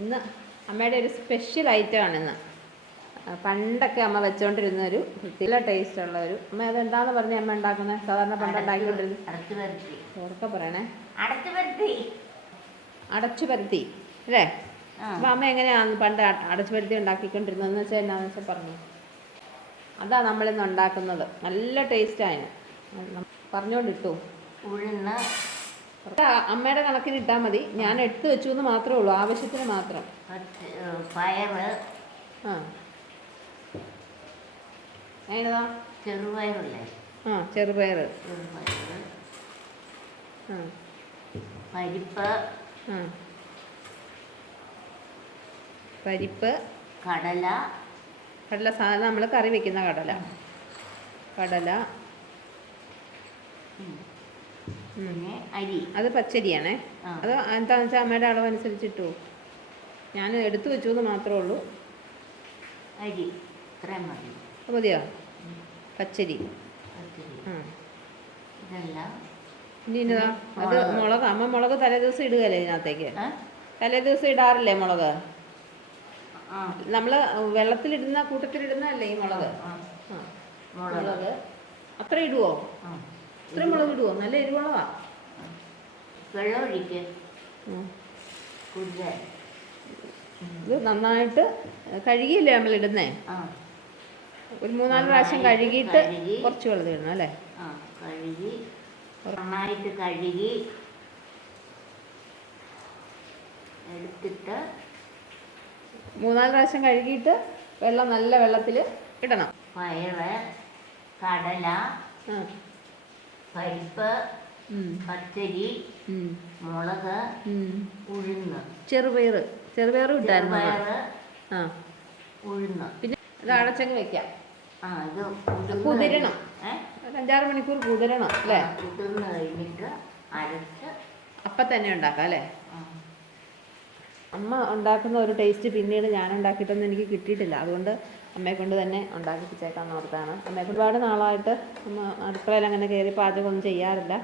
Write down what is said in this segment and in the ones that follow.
ഇന്ന് അമ്മയുടെ ഒരു സ്പെഷ്യൽ ഐറ്റമാണ് ഇന്ന്. പണ്ടൊക്കെ അമ്മ വെച്ചോണ്ടിരുന്ന ഒരു നല്ല ടേസ്റ്റ് ഉള്ള ഒരു അമ്മ അതെന്താന്ന് പറഞ്ഞ അമ്മ ഉണ്ടാക്കുന്നത് സാധാരണ പണ്ട് ഉണ്ടാക്കിക്കൊണ്ടിരുന്നത് ഉറക്കെ പറയണേ. അടച്ചു പരത്തി. അല്ലേ. അപ്പൊ അമ്മ എങ്ങനെയാണ് പണ്ട് അടച്ചു പരത്തി ഉണ്ടാക്കിക്കൊണ്ടിരുന്നതെന്ന് വെച്ചാൽ എന്നാന്ന് വെച്ചാൽ പറഞ്ഞു. അതാ നമ്മളിന്ന് ഉണ്ടാക്കുന്നത്. നല്ല ടേസ്റ്റ് പറഞ്ഞുകൊണ്ടിട്ടു ഉഴുന്ന് അമ്മയുടെ കണക്കിന് ഇട്ടാൽ മതി. ഞാൻ എടുത്തു വെച്ചു എന്ന് മാത്രമേ ഉള്ളൂ. ആവശ്യത്തിന് മാത്രം. പയറ് ആ. ഏതാ? ചെറുപയറില്ലേ? ആ ചെറുപയർ പരിപ്പ് പരിപ്പ്. കടല. കടല സാധനം നമ്മൾ കറി വെക്കുന്ന കടല. കടല. പിന്നെ അരി. അത് പച്ചരിയാണേ. അത് എന്താണെന്ന് വെച്ചാൽ അമ്മയുടെ അളവ് അനുസരിച്ചിട്ടു. ഞാൻ എടുത്തു വെച്ചു എന്ന് മാത്രമേ ഉള്ളൂ. അരി. ഇത്രയും മതി. മതിയോ? പച്ചരി. ഇതെല്ലാം ഇനി ഇന്നതാ? അത് മുളക്. അമ്മ മുളക് തലേ ദിവസം ഇടുകയല്ലേ ഇതിനകത്തേക്ക്? തലേ ദിവസം ഇടാറില്ലേ മുളക്? നമ്മൾ വെള്ളത്തിലിടുന്ന കൂട്ടത്തിലിടുന്നതല്ലേ ഈ മുളക്? മുളക്. അത്ര ഇടുവോ? ആ. ഇത്ര മുളക് ഇടുവോ? നല്ല എരിവുള്ളതാ. വെള്ളം ഒഴിക്ക്. കുതിര ഇത് നന്നായിട്ട് കഴുകിയില്ലേ നമ്മൾ ഇടുന്നേ? ഒരു മൂന്നാൽ പ്രാവശ്യം കഴുകിയിട്ട് കഴുകി. കുറച്ച് വെള്ളം ഇടണം അല്ലേ? കഴുകി. നന്നായിട്ട് കഴുകി. എടുത്തിട്ട് മൂന്നാൽ പ്രാവശ്യം കഴുകിയിട്ട് വെള്ളം നല്ല വെള്ളത്തിൽ ഇടണം. പയറ് കടല പരിപ്പ്. പച്ചരി മുളക്. ഉഴുന്ന്. ചെറുപയറ്. ചെറുപയർ ഇട്ടായിരുന്നു ആ. ഉഴുന്ന്. പിന്നെ ഇത് അടച്ചങ്ങ് വെക്കാം ആ ഇത് കുതിരണം. ഒരു അഞ്ചാറ് മണിക്കൂർ കുതിരണം അല്ലേ? കുതിർന്ന് കഴിഞ്ഞിട്ട് അരച്ച് അപ്പം തന്നെ ഉണ്ടാക്കാം അല്ലേ? അമ്മ ഉണ്ടാക്കുന്ന ഒരു ടേസ്റ്റ് പിന്നീട് ഞാൻ ഉണ്ടാക്കിയിട്ടൊന്നും എനിക്ക് കിട്ടിയിട്ടില്ല. അതുകൊണ്ട് അമ്മയെ കൊണ്ട് തന്നെ ഉണ്ടാക്കിപ്പിച്ചേക്കാന്ന് ഓർത്താണ്. അമ്മയെ ഒരുപാട് നാളായിട്ട് അമ്മ അടുക്കളയിൽ അങ്ങനെ കയറി പാചകമൊന്നും ചെയ്യാറില്ല.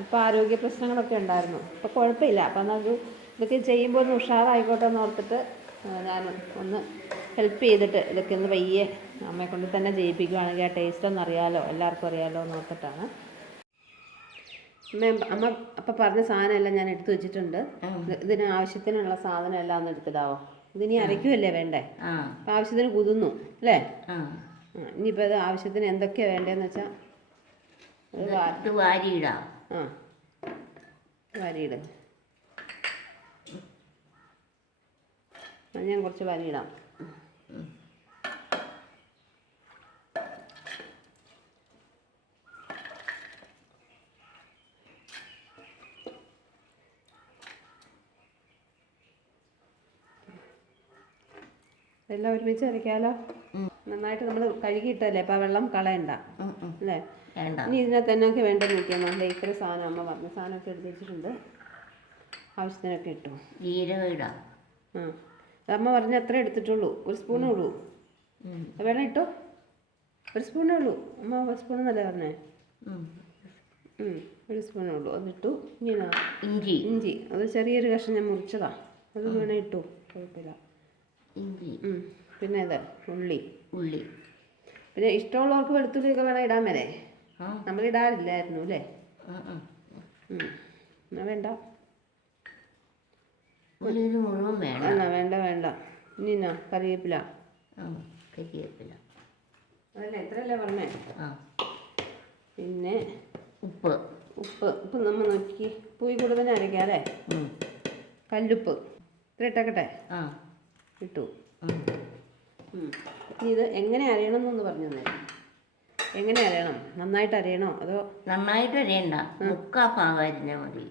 അപ്പോൾ ആരോഗ്യ പ്രശ്നങ്ങളൊക്കെ ഉണ്ടായിരുന്നു. അപ്പോൾ കുഴപ്പമില്ല. അപ്പം നമുക്ക് ഇതൊക്കെ ചെയ്യുമ്പോൾ ഒന്ന് ഉഷാറായിക്കോട്ടെ എന്ന് ഓർത്തിട്ട് ഞാൻ ഒന്ന് ഹെൽപ്പ് ചെയ്തിട്ട് ഇതൊക്കെ ഒന്ന് പയ്യെ അമ്മയെ കൊണ്ട് തന്നെ ചെയ്യിപ്പിക്കുവാണെങ്കിൽ ആ ടേസ്റ്റ് ഒന്ന് അറിയാലോ എല്ലാവർക്കും അറിയാലോ എന്ന് ഓർത്തിട്ടാണ്. അമ്മ അമ്മ അപ്പം പറഞ്ഞ സാധനമെല്ലാം ഞാൻ എടുത്തു വെച്ചിട്ടുണ്ട്. ഇതിന് ആവശ്യത്തിനുള്ള സാധനം എല്ലാം ഒന്ന് എടുത്തിടാവോ? ഇതിനി അരയ്ക്കുമല്ലേ വേണ്ടേ? അപ്പം ആവശ്യത്തിന് കുതുന്നു അല്ലേ? ഇനിയിപ്പോൾ ഇത് ആവശ്യത്തിന് എന്തൊക്കെയാണ് വേണ്ടതെന്ന് വെച്ചാൽ വാരിയിടാം. ആ. വരിയിട്. ഞാൻ കുറച്ച് വരിയിടാം. എല്ലാം ഒരുമിച്ച് അരയ്ക്കാലോ നന്നായിട്ട് നമ്മൾ കഴുകിയിട്ടല്ലേ? അപ്പോൾ വെള്ളം കളയണ്ട. അല്ലേ? ഇനി ഇതിനകത്ത് എന്നൊക്കെ വേണ്ട നോക്കിയാൽ നല്ല ഇത്ര സാധനം അമ്മ പറഞ്ഞ സാധനമൊക്കെ എടുത്ത് വെച്ചിട്ടുണ്ട്. ആവശ്യത്തിനൊക്കെ ഇട്ടു. ജീരകം ഇടാം ആ അമ്മ പറഞ്ഞ അത്ര എടുത്തിട്ടുള്ളൂ. ഒരു സ്പൂണേ ഉള്ളൂ. വെള്ളം ഇട്ടോ. ഒരു സ്പൂണേ ഉള്ളൂ. അമ്മ ഒരു സ്പൂണെന്നല്ലേ പറഞ്ഞേ? ഉം. ഉം, ഒരു സ്പൂണേ ഉള്ളൂ. അതിട്ടു. ഇങ്ങനെ ഇഞ്ചി. ഇഞ്ചി. അത് ചെറിയൊരു കഷ്ണം ഞാൻ മുറിച്ചതാ. അത് വേണേ ഇട്ടു. കുഴപ്പമില്ല. ഇഞ്ചി. പിന്നെ ഇത് ഉള്ളി. ഉള്ളി. പിന്നെ ഇഷ്ടമുള്ളവർക്ക് വെളുത്തുള്ളിയൊക്കെ വേണം ഇടാൻ വരെ. നമ്മൾ ഇടാറില്ലായിരുന്നു അല്ലേ. എന്നാ വേണ്ട. ഉള്ളി മുഴുവൻ വേണം. എന്നാ വേണ്ട വേണ്ട. ഇനി എന്നാ? കറിവേപ്പില. ആ കരിവേപ്പില അതല്ലേ? എത്രയല്ലേ പറഞ്ഞേ? പിന്നെ ഉപ്പ്. ഉപ്പ്. ഉപ്പ് നമ്മൾ നോക്കി പൂയി കൂടെ തന്നെ അരയ്ക്കാം അല്ലേ? കല്ലുപ്പ്. ഇത്ര ഇട്ടേക്കട്ടെ? ആ. ഇട്ടു. ഇനി ഇത് എങ്ങനെ അരയണം എന്നൊന്ന് പറഞ്ഞു തന്നെ. എങ്ങനെ അരയണം? നന്നായിട്ട് അരയണോ? അതോ നന്നായിട്ട് അറിയണ്ട മുക്കാ ഭാഗം അരിഞ്ഞാൽ മതി.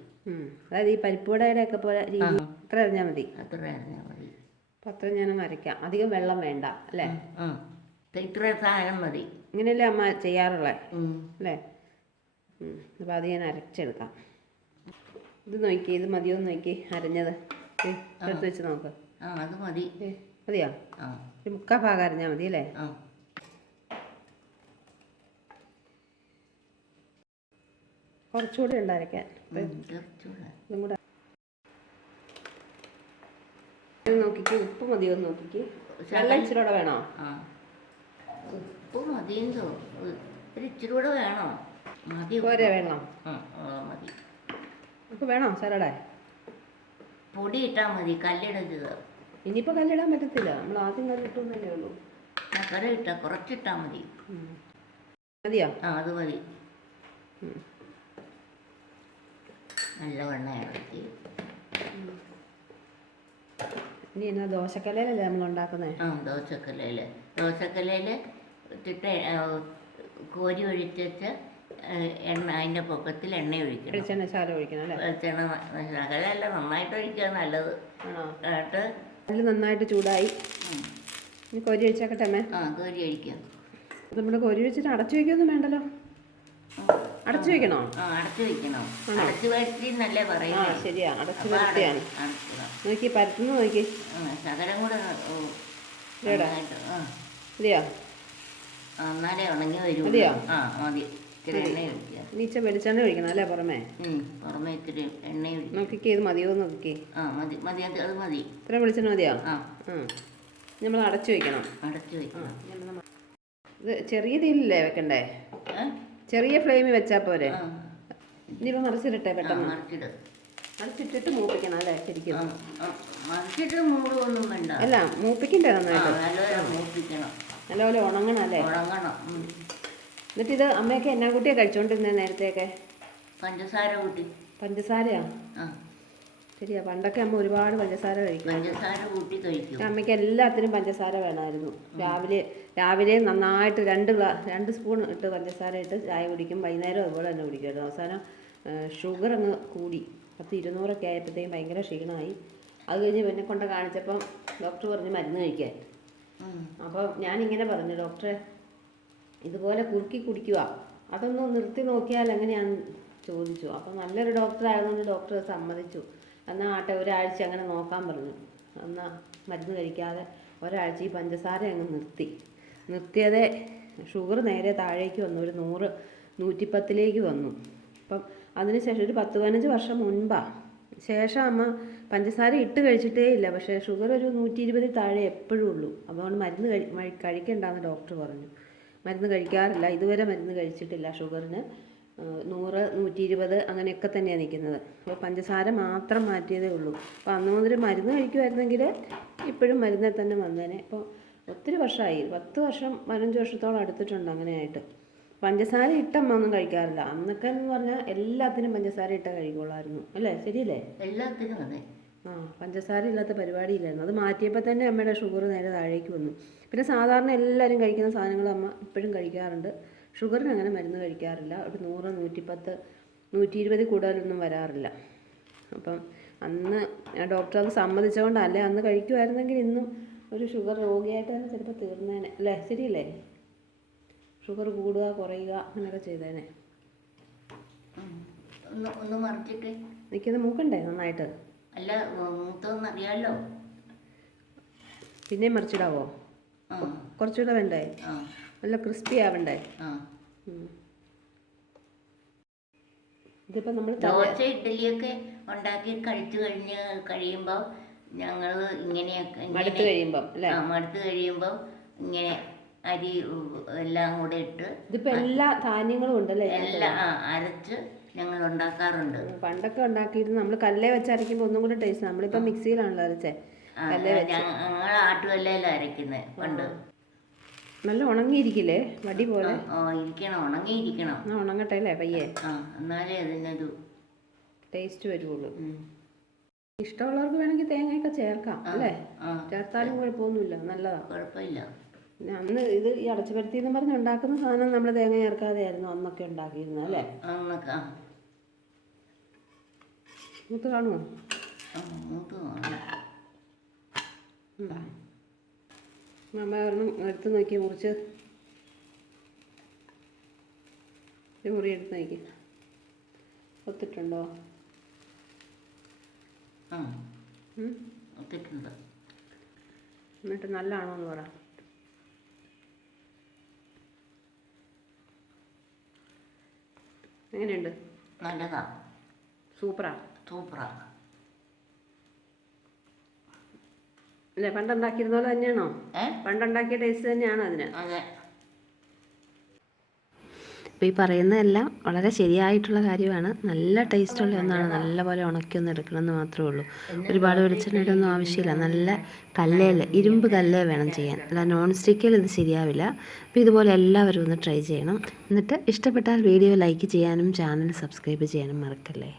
അതായത് ഈ പരിപ്പുവടയുടെ ഒക്കെ പോലെ രീതി അത്ര അരിഞ്ഞാൽ മതി. അത്ര അരിഞ്ഞാൽ മതി. അപ്പം അത്ര ഞാനങ്ങ് അരയ്ക്കാം. അധികം വെള്ളം വേണ്ട അല്ലേ? ഇത്ര സാധനം മതി. ഇങ്ങനെയല്ലേ അമ്മ ചെയ്യാറുള്ളത് അല്ലേ? അപ്പോൾ അത് ഞാൻ അരച്ചെടുക്കാം. ഇത് നോക്കി ഇത് മതിയോ നോക്കി അരഞ്ഞത്. എടുത്ത് വെച്ച് നോക്ക്. ആ അത് മതി. മതിയോ? ആ. ഒരു മുക്കാൽ ഭാഗം അരഞ്ഞാൽ മതി അല്ലേ? ആ. കുറച്ചുകൂടി ഉണ്ടായിരിക്കാൻ ഇതും കൂടെ. നോക്കിക്ക് ഉപ്പ് മതിയോ എന്ന് നോക്കിക്ക്? വെള്ളം ഇച്ചിരി കൂടെ വേണോ? ഉപ്പ് തോന്നുന്നു. ഒരു ഇച്ചിരി കൂടെ വേണോ? മതി പോരെ വേണം? മതി. ഉപ്പ് വേണോ സാലഡേ പൊടി ഇട്ടാൽ മതി കല്ലിടരുത്. ഇനിയിപ്പോൾ കല്ലിടാൻ പറ്റത്തില്ല. നമ്മൾ ആദ്യം കല്ലിട്ടൊന്നല്ലേ ഉള്ളൂ. ശർക്കര ഇട്ടാൽ കുറച്ചിട്ടാൽ മതി. മതിയാ? ആ അത് മതി. നല്ല വെണ്ണ ഇറക്കി. ഇനി എന്നാ ദോശക്കലയിലല്ലേ നമ്മൾ ഉണ്ടാക്കുന്നത് ആ ദോശക്കലയിൽ ദോശക്കലയിൽ ഇട്ടിട്ട് ആ, കോരി ഒഴിച്ചിട്ട് എണ്ണ അതിന്റെ പൊക്കത്തിൽ എണ്ണ ഒഴിക്കണം. വെളിച്ചെണ്ണ ശാല ഒഴിക്കണം അല്ലേ? വെളിച്ചെണ്ണ ശകലമല്ല നന്നായിട്ട് ഒഴിക്കുക നല്ലത്. കേട്ട് അതിൽ നന്നായിട്ട് ചൂടായി. ഇനി കോരി ഒഴിച്ചേക്കട്ടെ അമ്മേ? ആ കോരി ഒഴിക്കാം. നമ്മൾ കോരി വെച്ചിട്ട് അടച്ചു വെക്കൊന്നും വേണ്ടല്ലോ? അടച്ചു വെക്കണോ അടച്ചു വെക്കണം അടച്ചു വരുത്തി എന്നല്ലേ ആ പറയുന്നത് ശരിയാ. അടച്ചു അപ്പോൾ നോക്കി പരത്തുന്നു നോക്കി. ശകലം കൂടെ ആ, എന്നാലേ ഉണങ്ങി വരും മതിയോ? ആ മതി. ഇത്തിരി എണ്ണ ഒഴിക്കുക. ഇനി വെളിച്ചെണ്ണ ഒഴിക്കണം അല്ലേ പുറമേ? പുറമെ ഇത്തിരി എണ്ണ ഒഴിക്കുക. നോക്കിക്കേ ഇത് മതിയോ നോക്കിക്കേ. ആ മതി മതി അത് അത് മതി. ഇത്ര വെളിച്ചെണ്ണ മതിയോ? ആ. നമ്മൾ അടച്ചു വെക്കണം. അടച്ചു നമ്മ- ഇത് ചെറിയ തീയിലല്ലേ വെക്കണ്ടേ? ചെറിയ ഫ്ലെയിമിൽ വെച്ചാൽ പോരെ? ഇനി ഇനിയിപ്പോൾ മറിച്ചിടട്ടെ പെട്ടെന്ന്. മറിച്ചിട്. മറിച്ചിട്ടിട്ട് മൂപ്പിക്കണം അല്ലേ ശരിക്കും? മറിച്ചിട്ട് മൂടുമൊന്നും വേണ്ട. അല്ല മൂപ്പിക്കണ്ടേ നന്നായിട്ട്? നല്ലപോലെ ഉണങ്ങണം അല്ലേ? ഉണങ്ങണം. എന്നിട്ട് ഇത് അമ്മയൊക്കെ എന്നാ കൂട്ടിയാ കഴിച്ചോണ്ടിരുന്നേ നേരത്തെയൊക്കെ? പഞ്ചസാര കൂട്ടി. പഞ്ചസാരയാ? ശരിയാ പണ്ടൊക്കെ അമ്മ ഒരുപാട് പഞ്ചസാര കഴിക്കും. പഞ്ചസാര കൂട്ടി കഴിക്കും. അമ്മയ്ക്ക് എല്ലാത്തിനും പഞ്ചസാര വേണമായിരുന്നു. രാവിലെ രാവിലെ നന്നായിട്ട് രണ്ട് ഗ്ലാ രണ്ട് സ്പൂൺ ഇട്ട് പഞ്ചസാര ഇട്ട് ചായ കുടിക്കും. വൈകുന്നേരം അതുപോലെ തന്നെ കുടിക്കുമായിരുന്നു അവസാനം ഷുഗർ അങ്ങ് കൂടി. പത്ത് ഇരുന്നൂറൊക്കെ ആയപ്പോഴത്തേക്കും ഭയങ്കര ക്ഷീണമായി. അത് കഴിഞ്ഞ് പിന്നെ കൊണ്ട് കാണിച്ചപ്പം ഡോക്ടർ പറഞ്ഞ് മരുന്ന് കഴിക്കാൻ. അപ്പോൾ ഞാനിങ്ങനെ പറഞ്ഞു ഡോക്ടറെ ഇതുപോലെ കുറുക്കി കുടിക്കുക. അതൊന്ന് നിർത്തി നോക്കിയാൽ എങ്ങനെയാന്ന് ചോദിച്ചു. അപ്പോൾ നല്ലൊരു ഡോക്ടർ ആയതുകൊണ്ട് ഡോക്ടർ സമ്മതിച്ചു. എന്നാൽ ആട്ടെ ഒരാഴ്ച അങ്ങനെ നോക്കാൻ പറഞ്ഞു. എന്നാൽ മരുന്ന് കഴിക്കാതെ ഒരാഴ്ച ഈ പഞ്ചസാര അങ്ങ് നിർത്തി. നിർത്തിയതേ ഷുഗർ നേരെ താഴേക്ക് വന്നു. ഒരു നൂറ് നൂറ്റിപ്പത്തിലേക്ക് വന്നു. അപ്പം അതിനുശേഷം ഒരു പത്ത് പതിനഞ്ച് വർഷം മുൻപാ. ശേഷം അമ്മ പഞ്ചസാര ഇട്ട് കഴിച്ചിട്ടേ ഇല്ല. പക്ഷേ ഷുഗർ ഒരു നൂറ്റി ഇരുപതിൽ താഴെ എപ്പോഴും ഉള്ളൂ. അതുകൊണ്ട് മരുന്ന് കഴി കഴിക്കണ്ടെന്ന് ഡോക്ടർ പറഞ്ഞു. മരുന്ന് കഴിക്കാറില്ല. ഇതുവരെ മരുന്ന് കഴിച്ചിട്ടില്ല ഷുഗറിന്. നൂറ് നൂറ്റി ഇരുപത് അങ്ങനെയൊക്കെ തന്നെയാണ് നിൽക്കുന്നത്. അപ്പോൾ പഞ്ചസാര മാത്രം മാറ്റിയതേ ഉള്ളൂ. അപ്പോൾ അന്ന് മുതൽ മരുന്ന് കഴിക്കുമായിരുന്നെങ്കിൽ ഇപ്പോഴും മരുന്നിൽ തന്നെ വന്നേനെ. ഇപ്പോൾ ഒത്തിരി വർഷമായി. പത്ത് വർഷം പതിനഞ്ച് വർഷത്തോളം അടുത്തിട്ടുണ്ട് അങ്ങനെയായിട്ട്. പഞ്ചസാര ഇട്ടമ്മ ഒന്നും കഴിക്കാറില്ല. അന്നൊക്കെ എന്ന് പറഞ്ഞാൽ എല്ലാത്തിനും പഞ്ചസാര ഇട്ട കഴിക്കുള്ളായിരുന്നു. അല്ലേ? ശരിയല്ലേ? എല്ലാത്തിനും അതെ ആ. പഞ്ചസാര ഇല്ലാത്ത പരിപാടിയില്ലായിരുന്നു. അത് മാറ്റിയപ്പോൾ തന്നെ അമ്മയുടെ ഷുഗർ നേരെ താഴേക്ക് വന്നു. പിന്നെ സാധാരണ എല്ലാവരും കഴിക്കുന്ന സാധനങ്ങൾ അമ്മ ഇപ്പോഴും കഴിക്കാറുണ്ട്. ഷുഗറിന് അങ്ങനെ മരുന്ന് കഴിക്കാറില്ല. ഒരു നൂറ് നൂറ്റിപ്പത്ത് നൂറ്റി ഇരുപതിൽ കൂടുതലൊന്നും വരാറില്ല. അപ്പം അന്ന് ഡോക്ടർ അത് സമ്മതിച്ചുകൊണ്ടല്ലേ അന്ന് കഴിക്കുമായിരുന്നെങ്കിൽ ഇന്നും ഒരു ഷുഗർ രോഗിയായിട്ട് തന്നെ ചിലപ്പോൾ തീർന്നേനെ. അല്ലേ? ശരിയല്ലേ? ഷുഗർ കൂടുക കുറയുക അങ്ങനെയൊക്കെ ചെയ്തേനെ. നിൽക്കുന്നത് മൂക്കണ്ടേ നന്നായിട്ട്? അല്ല മൂത്തൊന്നും പിന്നെ മറിച്ചിടാവോ? കുറച്ചുകൂടെ വേണ്ടേ? നല്ല ക്രിസ്പി ആവണ്ടേ. ഇതിപ്പോൾ നമ്മൾ ദോശ ഇഡ്ഡലിയൊക്കെ ഉണ്ടാക്കി കഴിച്ചു കഴിഞ്ഞ് കഴിയുമ്പോൾ ഞങ്ങൾ ഇങ്ങനെയൊക്കെ മടുത്ത് കഴിയുമ്പോൾ ആ മടുത്ത് കഴിയുമ്പോൾ ഇങ്ങനെ അരി എല്ലാം കൂടെ ഇട്ട് ഇതിപ്പോൾ എല്ലാ ധാന്യങ്ങളും ഉണ്ടല്ലേ? എല്ലാം ആ അരച്ച് ഞങ്ങൾ ഉണ്ടാക്കാറുണ്ട്. പണ്ടൊക്കെ ഉണ്ടാക്കിയിരുന്നു നമ്മൾ കല്ലേ വെച്ച് അരയ്ക്കുമ്പോൾ ഒന്നും കൂടെ ടേസ്റ്റ് നമ്മളിപ്പോൾ മിക്സിയിലാണല്ലോ അരച്ചേ. ആ, ഞങ്ങൾ ആട്ടുകല്ലയിൽ അരക്കുന്നേ പണ്ട്. നല്ല ഉണങ്ങിയിരിക്കില്ലേ? വടി പോലെ. ഇരിക്കണം ഉണങ്ങിയിരിക്കണം. ആ ഉണങ്ങട്ടെ അല്ലേ പയ്യെ? ആ എന്നാലേ അതിനൊരു ടേസ്റ്റ് വരുള്ളൂ ഇഷ്ടമുള്ളവർക്ക് വേണമെങ്കിൽ തേങ്ങയൊക്കെ ചേർക്കാം അല്ലേ? ചേർത്താലും കുഴപ്പമൊന്നുമില്ല നല്ലതാണ് കുഴപ്പമില്ല. അന്ന് ഇത് ഈ അടച്ചുപരത്തി എന്ന് പറഞ്ഞ് ഉണ്ടാക്കുന്ന സാധനം നമ്മൾ തേങ്ങ ചേർക്കാതെയായിരുന്നു അന്നൊക്കെ ഉണ്ടാക്കിയിരുന്നത് അല്ലേ? അന്നൊക്കെ മൂത്ത് കാണുമോ മൂത്ത്. ഉണ്ടാ അമ്മ ഒരെണ്ണം എടുത്ത് നോക്കി മുറിച്ച്. ഒരു മുറി എടുത്ത് നോക്കി. ഒത്തിട്ടുണ്ടോ? ആ? ഒത്തിട്ടുണ്ട്. എന്നിട്ട് നല്ലതാണോ എന്ന് പറ. എങ്ങനെയുണ്ട്? നല്ലതാ. സൂപ്പറാ. സൂപ്പറാ അല്ലേ പണ്ടുണ്ടാക്കിയിരുന്ന പോലെ തന്നെയാണോ? പണ്ടുണ്ടാക്കിയ ടേസ്റ്റ് തന്നെയാണോ അതിന്? അതെ. അപ്പോൾ ഈ പറയുന്നതെല്ലാം വളരെ ശരിയായിട്ടുള്ള കാര്യമാണ്. നല്ല ടേസ്റ്റുള്ള ഒന്നാണ് നല്ലപോലെ ഉണക്കി ഒന്ന് എടുക്കണമെന്ന് മാത്രമേ ഉള്ളൂ. ഒരുപാട് വെളിച്ചെണ്ണയുടെ ഒന്നും ആവശ്യമില്ല. നല്ല കല്ലേൽ ഇരുമ്പ് കല്ലേ വേണം ചെയ്യാൻ. അല്ല നോൺ സ്റ്റിക്കിൽ ഇത് ശരിയാവില്ല. അപ്പോൾ ഇതുപോലെ എല്ലാവരും ഒന്ന് ട്രൈ ചെയ്യണം. എന്നിട്ട് ഇഷ്ടപ്പെട്ടാൽ വീഡിയോ ലൈക്ക് ചെയ്യാനും ചാനൽ സബ്സ്ക്രൈബ് ചെയ്യാനും മറക്കല്ലേ.